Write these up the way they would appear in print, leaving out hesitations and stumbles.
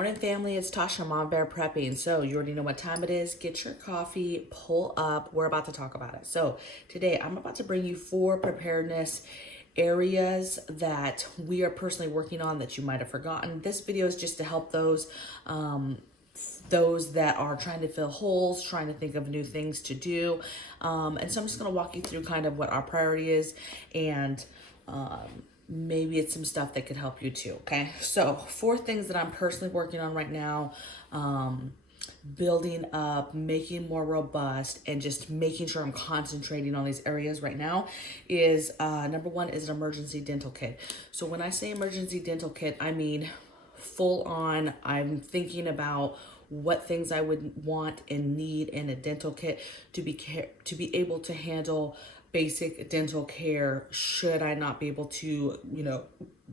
morning, family. It's Tasha, Mom Bear Prepping. So you already know what time it is. Get your coffee, pull up. We're about to talk about it. So today I'm about to bring you 4 preparedness areas that we are personally working on that you might have forgotten. This video is just to help those that are trying to fill holes, trying to think of new things to do. And so I'm just going to walk you through kind of what our priority is, and maybe it's some stuff that could help you too, okay? So 4 things that I'm personally working on right now, building up, making more robust, and just making sure I'm concentrating on these areas right now is, number 1 is an emergency dental kit. So when I say emergency dental kit, I mean full on. I'm thinking about what things I would want and need in a dental kit to be able to handle basic dental care should I not be able to,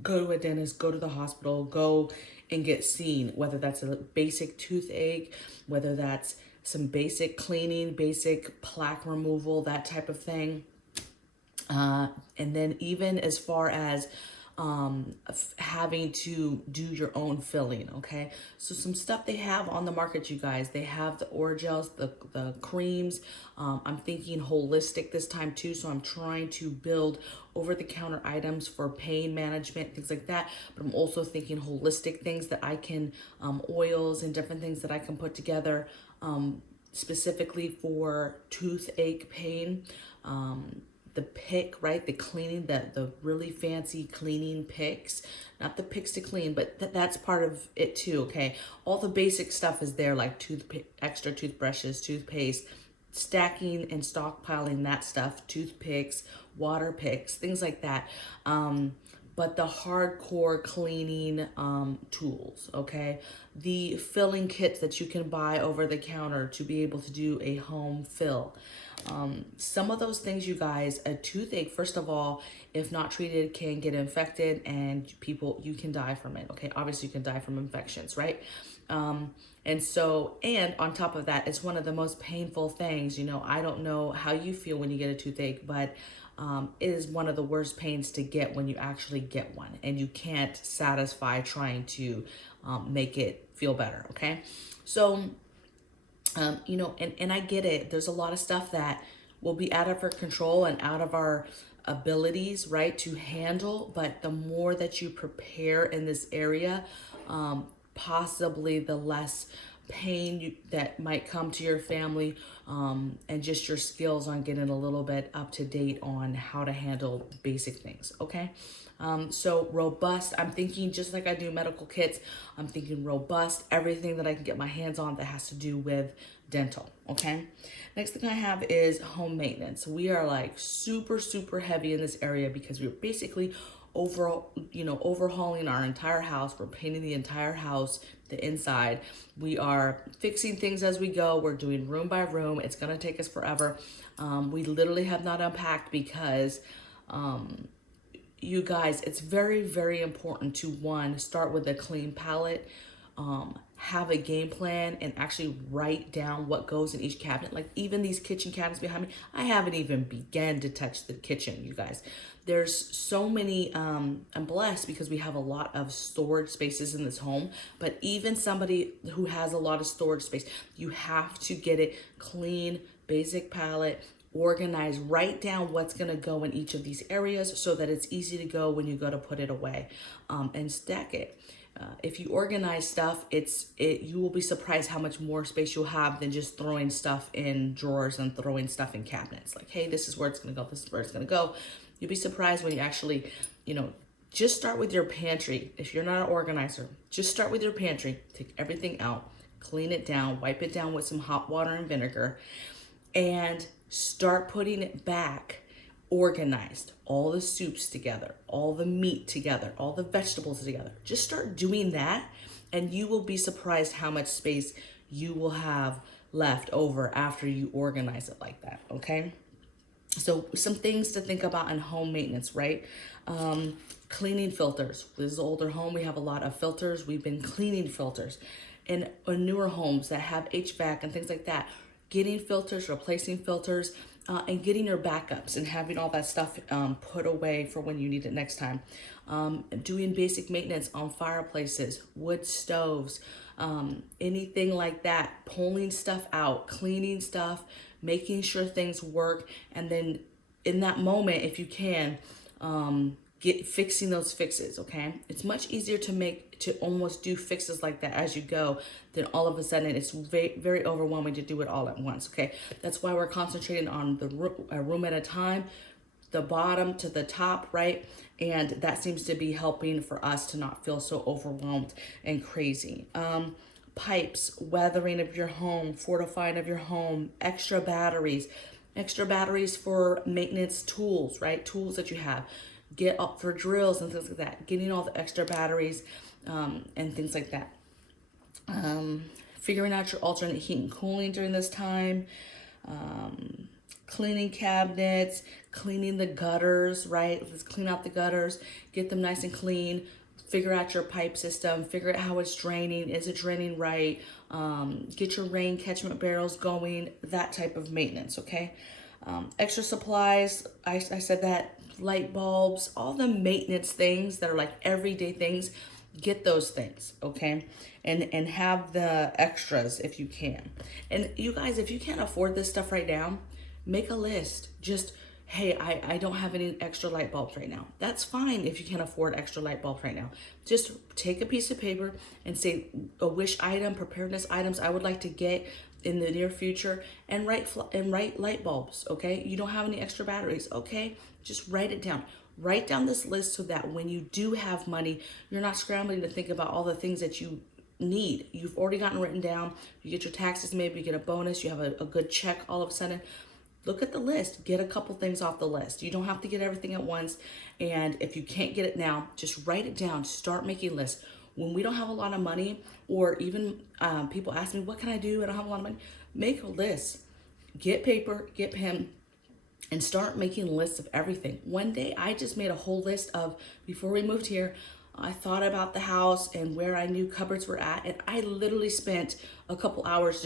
go to a dentist, go to the hospital, go and get seen, whether that's a basic toothache, whether that's some basic cleaning, basic plaque removal, that type of thing. And then even as far as having to do your own filling, okay? So some stuff they have on the market, you guys. They have the Oragels, the creams. I'm thinking holistic this time too, so I'm trying to build over-the-counter items for pain management, things like that. But I'm also thinking holistic things that I can, oils and different things that I can put together specifically for toothache pain. The pick, right? The cleaning, the really fancy cleaning picks, not the picks to clean, but that's part of it too, okay? All the basic stuff is there, like extra toothbrushes, toothpaste, stacking and stockpiling that stuff, toothpicks, water picks, things like that. But the hardcore cleaning tools, okay? The filling kits that you can buy over the counter to be able to do a home fill. Some of those things, you guys, a toothache, first of all, if not treated, can get infected and you can die from it, okay? Obviously, you can die from infections, right? And on top of that, it's one of the most painful things. I don't know how you feel when you get a toothache, but it is one of the worst pains to get when you actually get one, and you can't satisfy trying to make it feel better, okay? So, and I get it. There's a lot of stuff that will be out of our control and out of our abilities, right, to handle. But the more that you prepare in this area, possibly the less pain that might come to your family, and just your skills on getting a little bit up to date on how to handle basic things, okay? So robust, I'm thinking just like I do medical kits, I'm thinking robust, everything that I can get my hands on that has to do with dental, okay? Next thing I have is home maintenance. We are like super, super heavy in this area because we're basically overhauling our entire house. We're painting the entire house, the inside. We are fixing things as we go. We're doing room by room. It's gonna take us forever. We literally have not unpacked because you guys, it's very, very important to, 1, start with a clean palette, have a game plan, and actually write down what goes in each cabinet. Like even these kitchen cabinets behind me, I haven't even begun to touch the kitchen, you guys. There's so many, I'm blessed because we have a lot of storage spaces in this home, but even somebody who has a lot of storage space, you have to get it clean, basic palette, organize, write down what's gonna go in each of these areas so that it's easy to go when you go to put it away, and stack it. If you organize stuff, you will be surprised how much more space you'll have than just throwing stuff in drawers and throwing stuff in cabinets. Like, hey, this is where it's gonna go, this is where it's gonna go. You'll be surprised when you actually, just start with your pantry. If you're not an organizer, just start with your pantry, take everything out, clean it down, wipe it down with some hot water and vinegar, and start putting it back organized. All the soups together, all the meat together, all the vegetables together. Just start doing that, and you will be surprised how much space you will have left over after you organize it like that, okay? So some things to think about in home maintenance, right? Cleaning filters. This is an older home. We have a lot of filters. We've been cleaning filters. In newer homes that have HVAC and things like that, getting filters, replacing filters, and getting your backups and having all that stuff put away for when you need it next time. Doing basic maintenance on fireplaces, wood stoves, anything like that. Pulling stuff out, cleaning stuff, making sure things work, and then in that moment, if you can, get fixing those fixes. Okay, it's much easier to almost do fixes like that as you go than all of a sudden it's very, very overwhelming to do it all at once. Okay, that's why we're concentrating on the room at a time, the bottom to the top, right? And that seems to be helping for us to not feel so overwhelmed and crazy. Pipes, weathering of your home, fortifying of your home, extra batteries for maintenance tools, right? Tools that you have. Get up for drills and things like that. Getting all the extra batteries and things like that. Figuring out your alternate heat and cooling during this time. Cleaning cabinets, cleaning the gutters, right? Let's clean out the gutters, get them nice and clean. Figure out your pipe system, figure out how it's draining. Is it draining right? Get your rain catchment barrels going, that type of maintenance, okay? Extra supplies, I said that, light bulbs, all the maintenance things that are like everyday things, get those things, okay? And have the extras if you can. And you guys, if you can't afford this stuff right now, make a list. Just, hey, I don't have any extra light bulbs right now. That's fine if you can't afford extra light bulbs right now. Just take a piece of paper and say a wish item, preparedness items I would like to get in the near future, and write light bulbs, okay? You don't have any extra batteries, okay? Just write it down. Write down this list so that when you do have money, you're not scrambling to think about all the things that you need. You've already gotten written down. You get your taxes, maybe you get a bonus, you have a good check all of a sudden. Look at the list, get a couple things off the list. You don't have to get everything at once. And if you can't get it now, just write it down, start making lists. When we don't have a lot of money, or even people ask me, what can I do? I don't have a lot of money. Make a list, get paper, get pen, and start making lists of everything. One day I just made a whole list of, before we moved here, I thought about the house and where I knew cupboards were at, and I literally spent a couple hours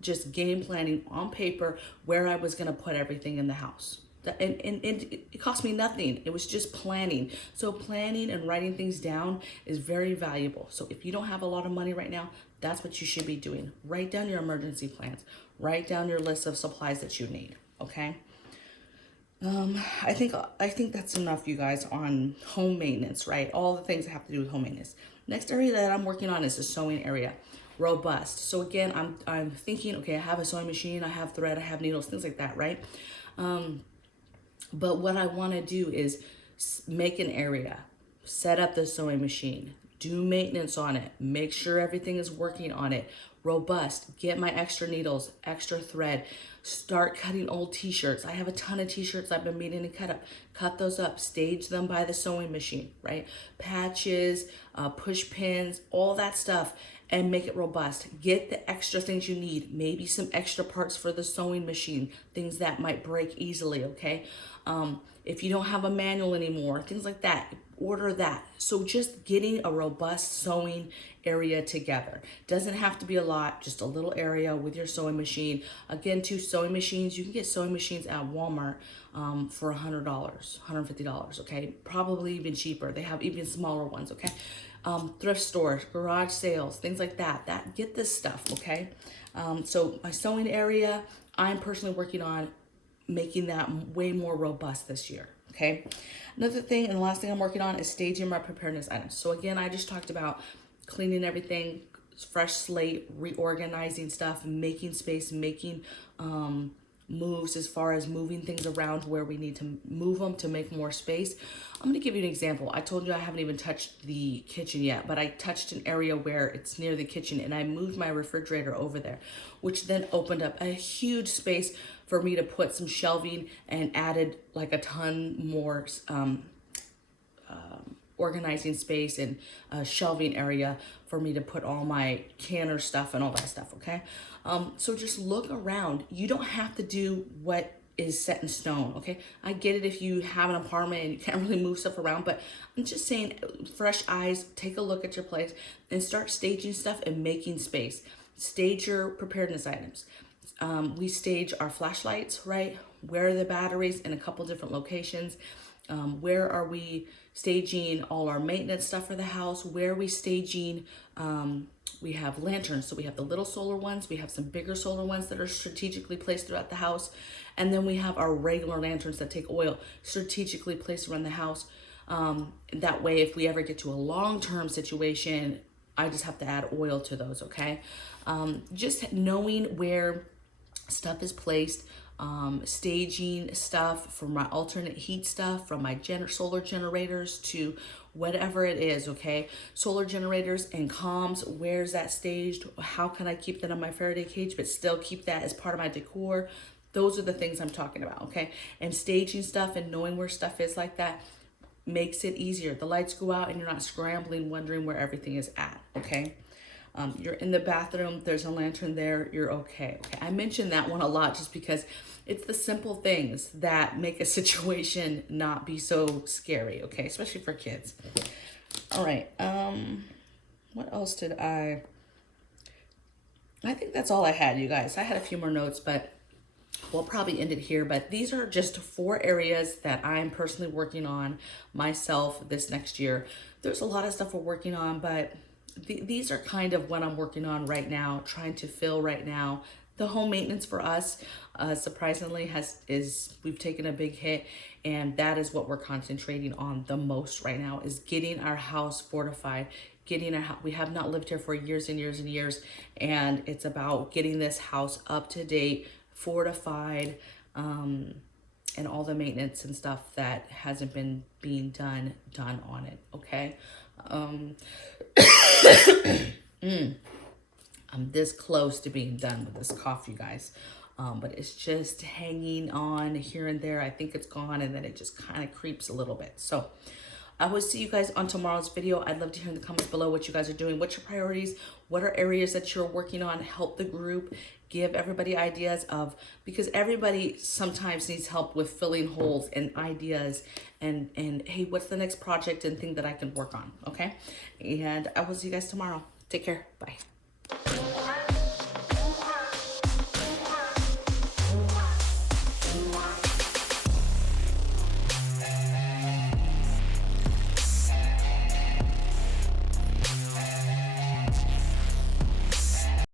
just game planning on paper where I was gonna put everything in the house. And it cost me nothing. It was just planning. So planning and writing things down is very valuable. So if you don't have a lot of money right now, that's what you should be doing. Write down your emergency plans. Write down your list of supplies that you need, okay? I think that's enough, you guys, on home maintenance, right? All the things that have to do with home maintenance. Next area that I'm working on is the sewing area. Robust. So again, I'm thinking, okay, I have a sewing machine, I have thread, I have needles, things like that, right? But what I want to do is make an area, set up the sewing machine, do maintenance on it, make sure everything is working on it, robust, get my extra needles, extra thread, start cutting old t-shirts. I have a ton of t-shirts I've been meaning to cut those up, stage them by the sewing machine, right? Patches, push pins, all that stuff, and make it robust. Get the extra things you need, maybe some extra parts for the sewing machine, things that might break easily, okay? If you don't have a manual anymore, things like that, order that. So just getting a robust sewing area together. Doesn't have to be a lot, just a little area with your sewing machine. Again, too, sewing machines, you can get sewing machines at Walmart for $100, $150, okay? Probably even cheaper. They have even smaller ones, okay? Thrift stores, garage sales, things like that. Get this stuff, okay? So my sewing area, I'm personally working on making that way more robust this year, okay? Another thing, and the last thing I'm working on, is staging my preparedness items. So again, I just talked about cleaning everything, fresh slate, reorganizing stuff, making space, making moves as far as moving things around where we need to move them to make more space. I'm gonna give you an example. I told you I haven't even touched the kitchen yet, but I touched an area where it's near the kitchen, and I moved my refrigerator over there, which then opened up a huge space for me to put some shelving, and added like a ton more organizing space and shelving area for me to put all my canner stuff and all that stuff, okay? So just look around. You don't have to do what is set in stone, okay? I get it if you have an apartment and you can't really move stuff around, but I'm just saying, fresh eyes, take a look at your place and start staging stuff and making space. Stage your preparedness items. We stage our flashlights, right? Where are the batteries in a couple different locations? Where are we staging all our maintenance stuff for the house? Where are we staging? We have lanterns. So we have the little solar ones. We have some bigger solar ones that are strategically placed throughout the house. And then we have our regular lanterns that take oil, strategically placed around the house. That way, if we ever get to a long-term situation, I just have to add oil to those, okay? Just knowing where stuff is placed, staging stuff from my alternate heat stuff, from my solar generators to whatever it is, okay? Solar generators and comms, where's that staged? How can I keep that on my Faraday cage but still keep that as part of my decor? Those are the things I'm talking about, okay? And staging stuff and knowing where stuff is like that makes it easier. The lights go out and you're not scrambling, wondering where everything is at, okay? You're in the bathroom, there's a lantern there, you're okay. I mention that one a lot just because it's the simple things that make a situation not be so scary, okay? Especially for kids. All right, what else did I think that's all I had, you guys. I had a few more notes, but we'll probably end it here. But these are just 4 areas that I'm personally working on myself this next year. There's a lot of stuff we're working on, but these are kind of what I'm working on right now, trying to fill right now. The home maintenance for us, surprisingly, we've taken a big hit, and that is what we're concentrating on the most right now, is getting our house fortified, we have not lived here for years and years and years, and it's about getting this house up to date, fortified, and all the maintenance and stuff that hasn't been being done on it, okay? I'm this close to being done with this cough, you guys. But it's just hanging on here and there. I think it's gone, and then it just kind of creeps a little bit. So I will see you guys on tomorrow's video. I'd love to hear in the comments below what you guys are doing. What's your priorities? What are areas that you're working on? Help the group. Give everybody ideas because everybody sometimes needs help with filling holes and ideas and hey, what's the next project and thing that I can work on, okay? And I will see you guys tomorrow. Take care. Bye.